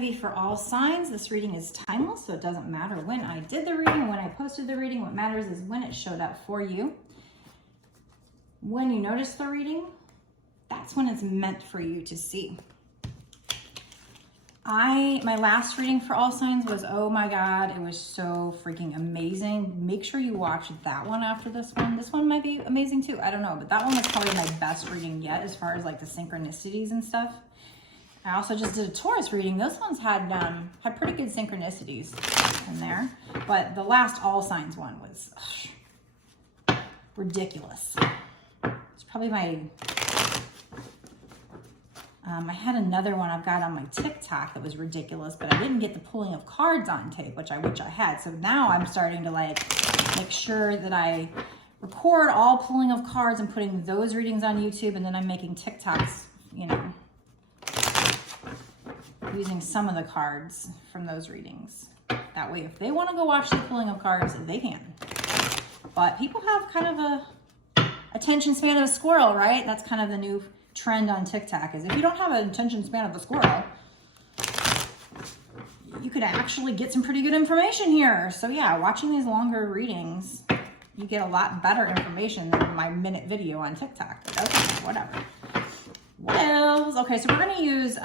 be for all signs. This reading is timeless, so it doesn't matter when I did the reading, when I posted the reading. What matters is when it showed up for you. When you notice the reading, that's when it's meant for you to see. My last reading for all signs was, oh my God, it was so freaking amazing. Make sure you watch that one after this one. This one might be amazing too. I don't know, but that one was probably my best reading yet as far as like the synchronicities and stuff. I also just did a Taurus reading. Those ones had pretty good synchronicities in there, but the last all signs one was ridiculous. It's probably my, I had another one I've got on my TikTok that was ridiculous, but I didn't get the pulling of cards on tape, which I wish I had. So now I'm starting to like make sure that I record all pulling of cards and putting those readings on YouTube, and then I'm making TikToks, you know, using some of the cards from those readings. That way, if they want to go watch the pulling of cards, they can. But people have kind of a attention span of a squirrel, right? That's kind of the new trend on TikTok, is if you don't have an attention span of a squirrel, you could actually get some pretty good information here. So yeah, watching these longer readings, you get a lot better information than my minute video on TikTok. But okay, whatever. What else? Okay, so we're going to use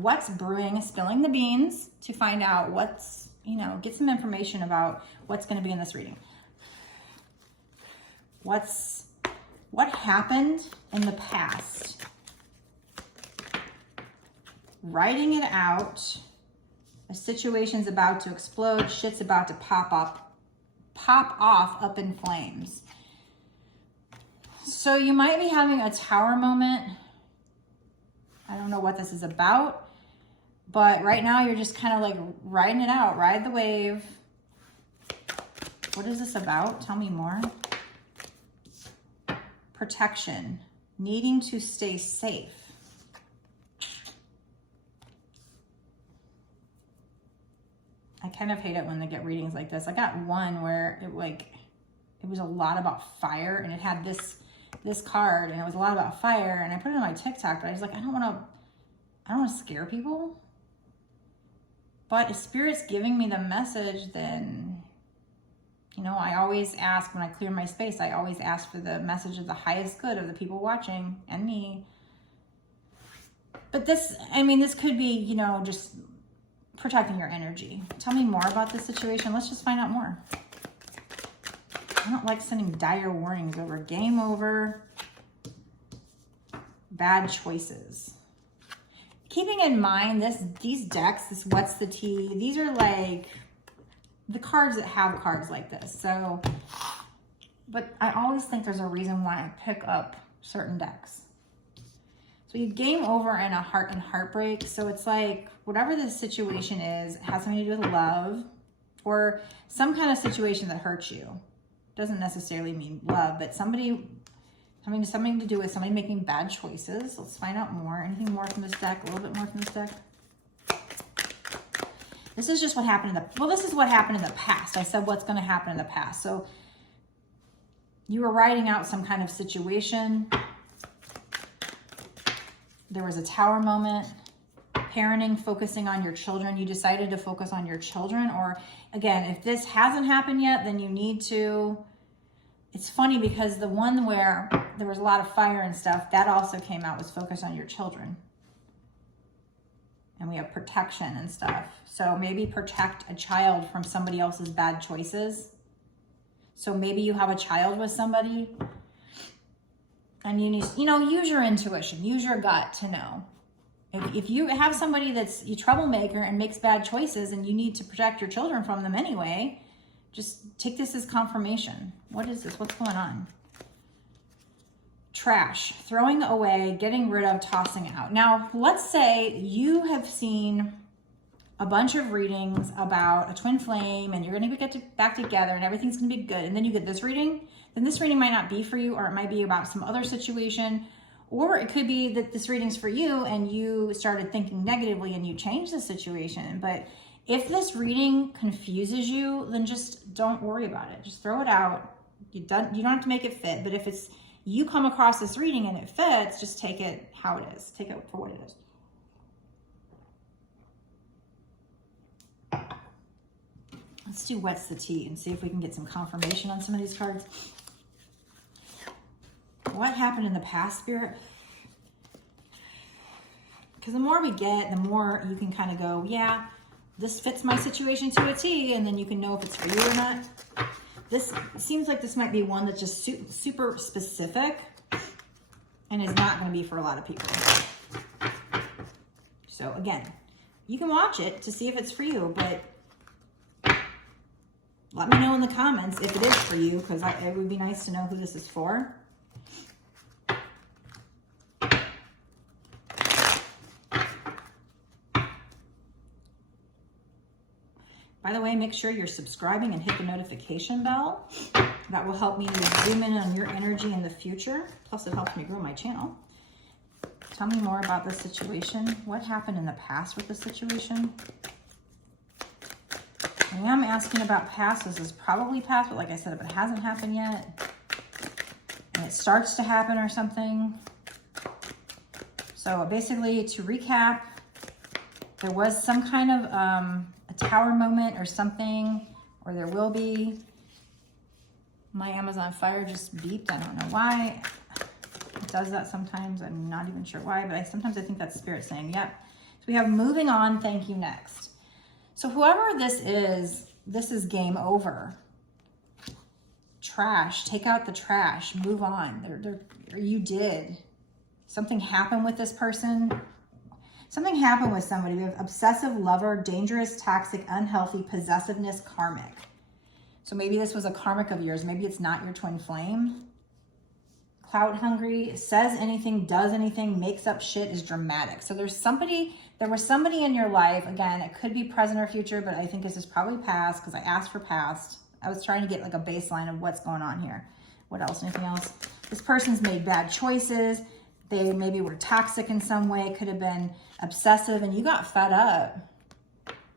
What's Brewing, Spilling the Beans, to find out what's, you know, get some information about what's going to be in this reading. What happened in the past? Writing it out. A situation's about to explode. Shit's about to pop off up in flames. So you might be having a tower moment. I don't know what this is about, but right now you're just kind of like riding it out. Ride the wave. What is this about? Tell me more. Protection. Needing to stay safe. I kind of hate it when they get readings like this. I got one where it was a lot about fire, and it had this card, and it was a lot about fire, and I put it on my TikTok, but I was like, I don't want to scare people. But if Spirit's giving me the message, then, you know, I always ask when I clear my space, I always ask for the message of the highest good of the people watching and me. But this, I mean, this could be, you know, just protecting your energy. Tell me more about this situation. Let's just find out more. I don't like sending dire warnings over. Game over. Bad choices. Keeping in mind these decks, this What's the Tea, these are like the cards that have cards like this. So, but I always think there's a reason why I pick up certain decks. So you game over in a heart and heartbreak. So it's like whatever the situation is, it has something to do with love or some kind of situation that hurts you. Doesn't necessarily mean love, but something to do with somebody making bad choices. Let's find out more. Anything more from this deck? A little bit more from this deck. This is just what happened this is what happened in the past. I said what's going to happen in the past. So you were writing out some kind of situation. There was a tower moment. Parenting, focusing on your children. You decided to focus on your children. Or again, if this hasn't happened yet, then you need to. It's funny because the one where there was a lot of fire and stuff, that also came out, was focus on your children. And we have protection and stuff. So maybe protect a child from somebody else's bad choices. So maybe you have a child with somebody and you need, you know, use your intuition, use your gut to know. If you have somebody that's a troublemaker and makes bad choices and you need to protect your children from them anyway, just take this as confirmation. What is this? What's going on? Trash, throwing away, getting rid of, tossing out. Now, let's say you have seen a bunch of readings about a twin flame and you're going to get back together and everything's going to be good. And then you get this reading. Then this reading might not be for you, or it might be about some other situation. Or it could be that this reading's for you and you started thinking negatively and you changed the situation. But if this reading confuses you, then just don't worry about it. Just throw it out. You don't have to make it fit. But if it's you come across this reading and it fits, just take it how it is. Take it for what it is. Let's do what's the tea and see if we can get some confirmation on some of these cards. What happened in the past, Spirit? Because the more we get, the more you can kind of go, yeah, this fits my situation to a T, and then you can know if it's for you or not. This seems like this might be one that's just super specific and is not going to be for a lot of people. So again, you can watch it to see if it's for you, but let me know in the comments if it is for you, because it would be nice to know who this is for. By the way, make sure you're subscribing and hit the notification bell. That will help me zoom in on your energy in the future. Plus, it helps me grow my channel. Tell me more about this situation. What happened in the past with this situation? I am asking about past. This is probably past, but like I said, if it hasn't happened yet, and it starts to happen or something. So basically, to recap, there was some kind of a tower moment or something, or there will be. My Amazon Fire just beeped. I don't know why. It does that sometimes. I'm not even sure why, but sometimes I think that's Spirit saying, yep. So we have moving on, thank you, next. So whoever this is game over. Trash, take out the trash, move on. You did. Something happened with this person. Something happened with somebody. We have obsessive lover, dangerous, toxic, unhealthy, possessiveness, karmic. So maybe this was a karmic of yours. Maybe it's not your twin flame. Clout hungry, says anything, does anything, makes up shit, is dramatic. So there was somebody in your life. Again, it could be present or future, but I think this is probably past because I asked for past. I was trying to get like a baseline of what's going on here. What else? Anything else? This person's made bad choices. They maybe were toxic in some way. It could have been obsessive and you got fed up.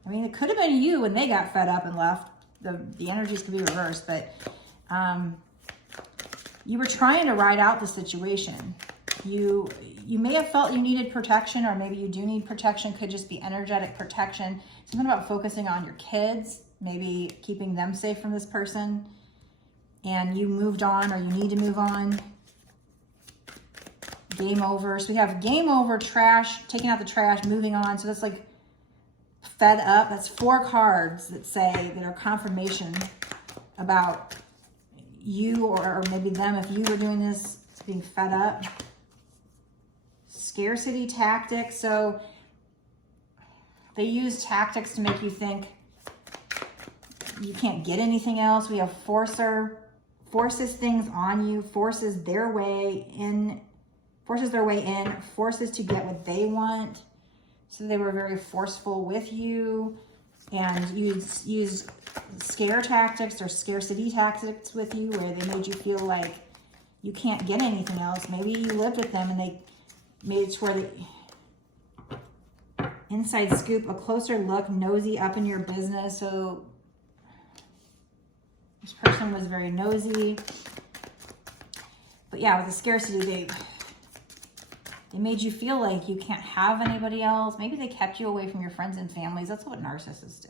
I mean, it could have been you and they got fed up and left. The energies could be reversed, but you were trying to ride out the situation. You may have felt you needed protection, or maybe you do need protection. Could just be energetic protection. Something about focusing on your kids, maybe keeping them safe from this person. And you moved on, or you need to move on. Game over. So we have game over, trash, taking out the trash, moving on. So that's like fed up. That's 4 cards that are confirmation about you or maybe them, if you were doing this, being fed up. Scarcity tactics. So they use tactics to make you think you can't get anything else. We have forcer, forces things on you, forces their way in, forces to get what they want. So they were very forceful with you and use scare tactics or scarcity tactics with you, where they made you feel like you can't get anything else. Maybe you lived with them and they made it to where inside scoop, a closer look, nosy up in your business. So this person was very nosy. But yeah, with the scarcity, they made you feel like you can't have anybody else. Maybe they kept you away from your friends and families. That's what narcissists do.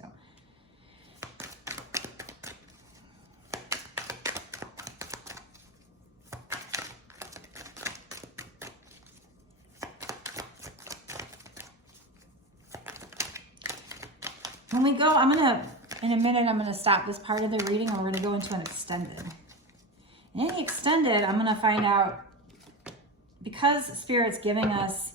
When we go, in a minute, I'm gonna stop this part of the reading and we're gonna go into an extended. In the extended, I'm gonna find out, because Spirit's giving us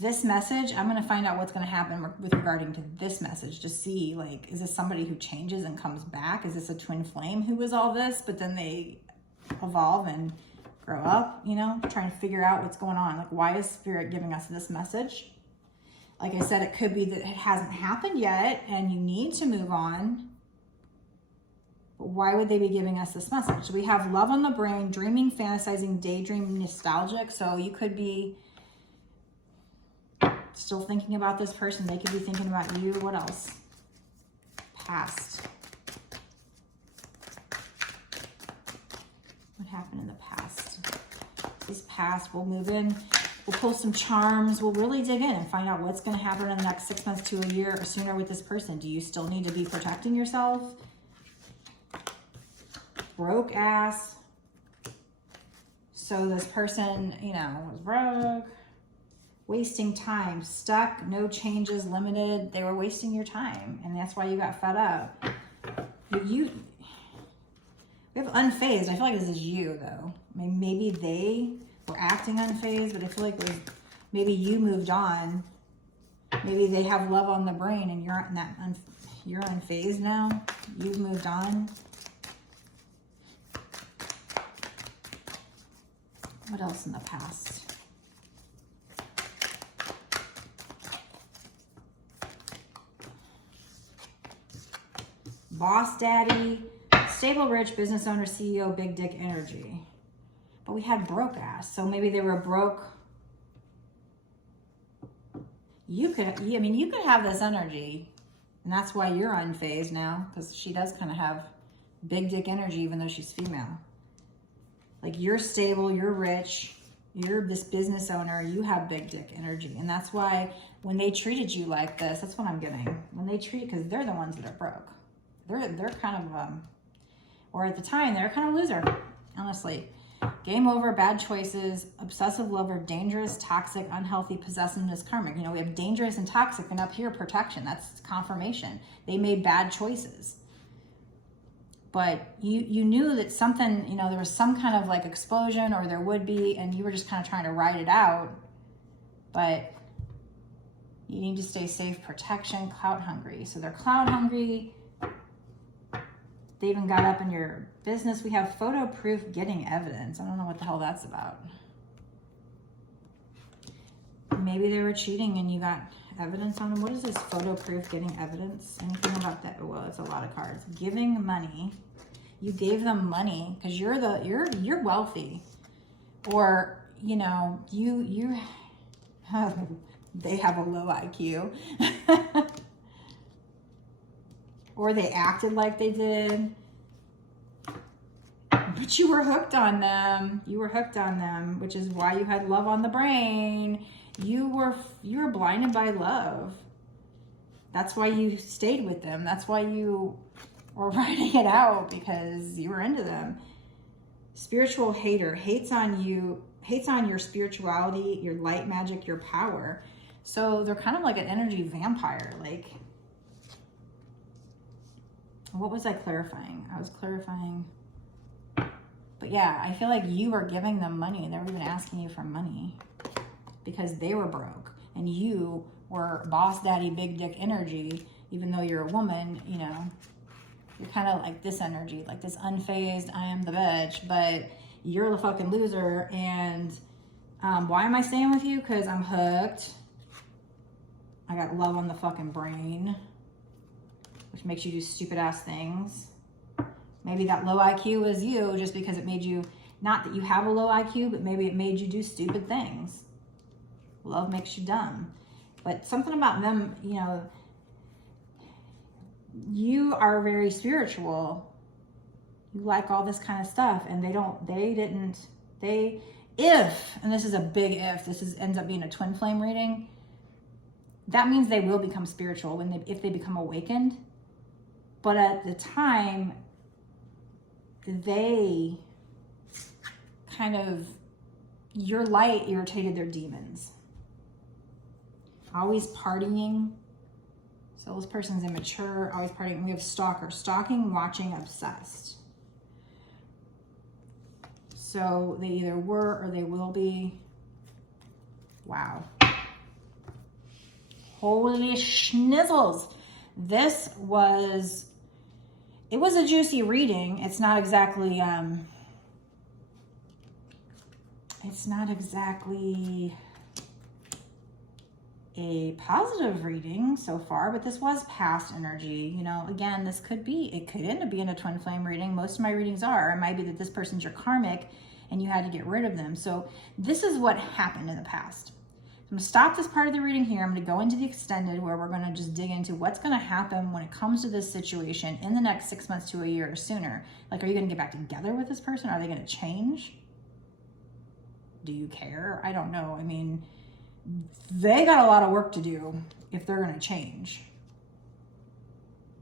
this message, I'm going to find out what's going to happen with regarding to this message to see, like, is this somebody who changes and comes back? Is this a twin flame who was all this, but then they evolve and grow up, you know, trying to figure out what's going on? Like, why is Spirit giving us this message? Like I said, it could be that it hasn't happened yet and you need to move on. But why would they be giving us this message? So we have love on the brain, dreaming, fantasizing, daydream, nostalgic. So you could be still thinking about this person. They could be thinking about you. What else? Past. What happened in the past? This is past. We'll move in. We'll pull some charms. We'll really dig in and find out what's going to happen in the next 6 months to a year or sooner with this person. Do you still need to be protecting yourself? Broke ass. So this person, you know, was broke, wasting time, stuck, no changes, limited. They were wasting your time, and that's why you got fed up. We have unfazed. I feel like this is you, though. I mean, maybe they were acting unfazed, but I feel like it was, maybe you moved on. Maybe they have love on the brain, and you're you're unfazed now. You've moved on. What else in the past? Boss daddy, stable, rich, business owner, CEO, big dick energy. But we had broke ass. So maybe they were broke. You could have this energy. And that's why you're unfazed now. Because she does kind of have big dick energy even though she's female. Like, you're stable, you're rich, you're this business owner, you have big dick energy. And that's why when they treated you like this, that's what I'm getting. When they treat, because they're the ones that are broke. They're kind of, or at the time, they're kind of loser, honestly. Game over, bad choices, obsessive lover, dangerous, toxic, unhealthy, possessiveness, karmic. You know, we have dangerous and toxic, and up here, protection. That's confirmation. They made bad choices. But you knew that something, you know, there was some kind of like explosion, or there would be, and you were just kind of trying to ride it out. But you need to stay safe, protection, clout hungry. So they're clout hungry. They even got up in your business. We have photo proof getting evidence. I don't know what the hell that's about. Maybe they were cheating and you got evidence on them. What is this photo proof getting evidence? Anything about that? Well, it's a lot of cards. Giving money. You gave them money because you're wealthy, or you know they have a low IQ. Or they acted like they did. But you were hooked on them. You were hooked on them, which is why you had love on the brain. You were blinded by love. That's why you stayed with them. That's why you were writing it out, because you were into them. Spiritual hater, hates on you, hates on your spirituality, your light magic, your power. So they're kind of like an energy vampire. Like, what was I clarifying? I was clarifying. But yeah, I feel like you were giving them money. They were even asking you for money because they were broke. And you were boss daddy, big dick energy. Even though you're a woman, you know, you're kind of like this energy, like this unfazed, I am the bitch. But you're the fucking loser. And why am I staying with you? Because I'm hooked. I got love on the fucking brain, which makes you do stupid ass things. Maybe that low IQ was you just because it made you, not that you have a low IQ, but maybe it made you do stupid things. Love makes you dumb. But something about them, you know, you are very spiritual. You like all this kind of stuff, and if, and this is a big if, ends up being a twin flame reading, that means they will become spiritual if they become awakened. But at the time, they kind of, your light irritated their demons. Always partying. So this person's immature, always partying. We have stalker, stalking, watching, obsessed. So they either were or they will be. Wow. Holy schnizzles. It was a juicy reading. It's not exactly a positive reading so far, but this was past energy. You know, again, it could end up being a twin flame reading. Most of my readings are. It might be that this person's your karmic and you had to get rid of them. So this is what happened in the past. I'm going to stop this part of the reading here. I'm going to go into the extended, where we're going to just dig into what's going to happen when it comes to this situation in the next 6 months to a year or sooner. Like, are you going to get back together with this person? Are they going to change? Do you care? I don't know. I mean, they got a lot of work to do if they're going to change.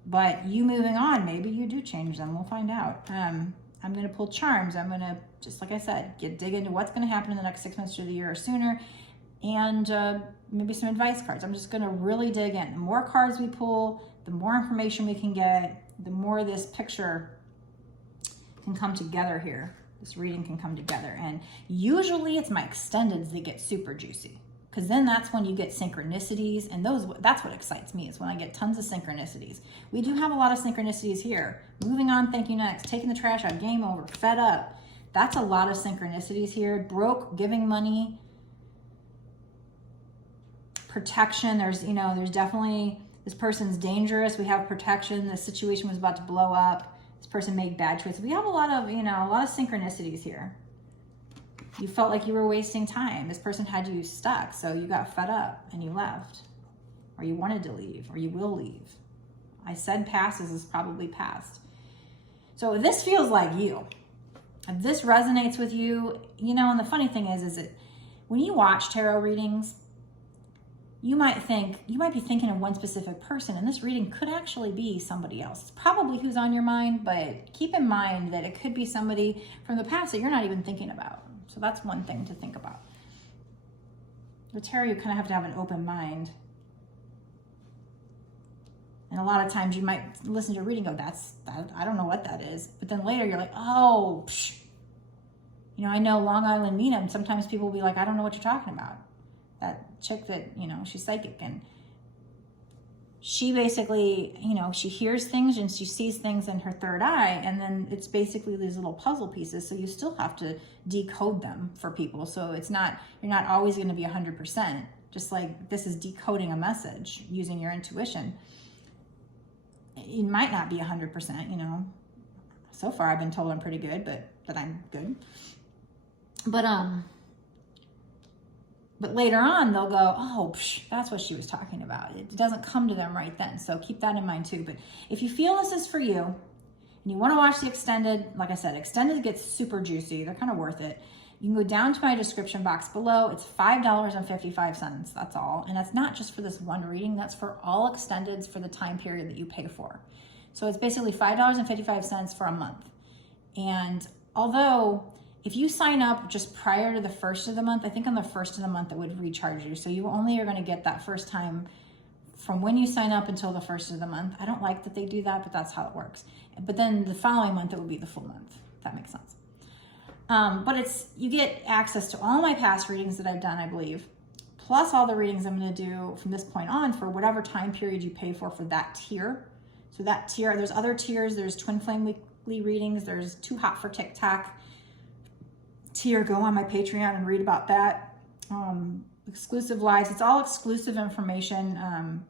But you moving on, maybe you do change them. We'll find out. I'm going to pull charms. I'm going to, just like I said, dig into what's going to happen in the next 6 months to the year or sooner. And maybe some advice cards. I'm just going to really dig in. The more cards we pull, the more information we can get, the more this picture can come together here. This reading can come together. And usually it's my extendeds that get super juicy, because then that's when you get synchronicities, and that's what excites me, is when I get tons of synchronicities. We do have a lot of synchronicities here. Moving on, thank you next. Taking the trash out, game over, fed up. That's a lot of synchronicities here. Broke, giving money, protection. There's definitely, this person's dangerous. We have protection. The situation was about to blow up. This person made bad choices. We have a lot of synchronicities here. You felt like you were wasting time. This person had you stuck, so you got fed up and you left, or you wanted to leave, or you will leave. I said passes is probably past. So this feels like you. If this resonates with you, and the funny thing is that when you watch tarot readings, you might be thinking of one specific person, and this reading could actually be somebody else. It's probably who's on your mind, but keep in mind that it could be somebody from the past that you're not even thinking about. So that's one thing to think about. With tarot, you kind of have to have an open mind. And a lot of times you might listen to a reading and go, I don't know what that is. But then later you're like, oh, psh. I know Long Island Nina, sometimes people will be like, I don't know what you're talking about. That chick that, she's psychic, and she basically, she hears things and she sees things in her third eye, and then it's basically these little puzzle pieces. So you still have to decode them for people. So you're not always going to be 100%, just like this is decoding a message using your intuition. It might not be 100%, so far I've been told I'm pretty good, but that I'm good. But later on, they'll go, oh, that's what she was talking about. It doesn't come to them right then. So keep that in mind too. But if you feel this is for you, and you want to watch the extended, like I said, extended gets super juicy. They're kind of worth it. You can go down to my description box below. It's $5.55. That's all. And that's not just for this one reading. That's for all extendeds for the time period that you pay for. So it's basically $5.55 for a month. And although if you sign up just prior to the first of the month, I think on the first of the month it would recharge you. So you only are going to get that first time from when you sign up until the first of the month. I don't like that they do that, but that's how it works. But then the following month, it would be the full month, if that makes sense. But you get access to all my past readings that I've done, I believe, plus all the readings I'm going to do from this point on for whatever time period you pay for that tier. So that tier, there's other tiers. There's Twinflame weekly readings. There's Too Hot for TikTok tier. Go on my Patreon and read about that. Exclusive lives. It's all exclusive information,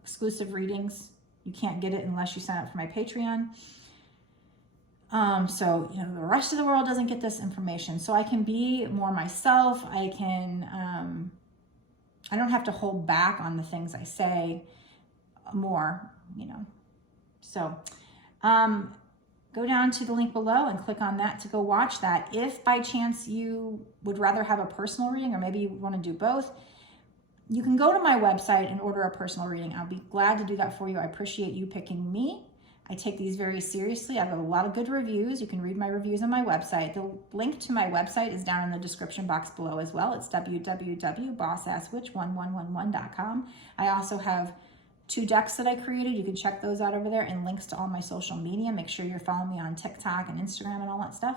exclusive readings. You can't get it unless you sign up for my Patreon. So, the rest of the world doesn't get this information. So I can be more myself. I don't have to hold back on the things I say more, So, go down to the link below and click on that to go watch that. If by chance you would rather have a personal reading, or maybe you want to do both, you can go to my website and order a personal reading. I'll be glad to do that for you. I appreciate you picking me. I take these very seriously. I've got a lot of good reviews. You can read my reviews on my website. The link to my website is down in the description box below as well. It's www.bossasswitch111.com. I also have 2 decks that I created. You can check those out over there, and links to all my social media. Make sure you're following me on TikTok and Instagram and all that stuff.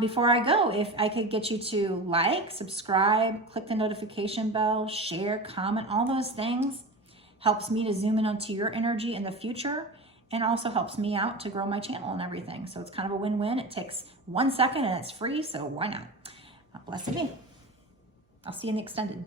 Before I go, if I could get you to like, subscribe, click the notification bell, share, comment, all those things helps me to zoom in onto your energy in the future, and also helps me out to grow my channel and everything. So it's kind of a win-win. It takes 1 second and it's free, so why not? Blessed be. I'll see you in the extended.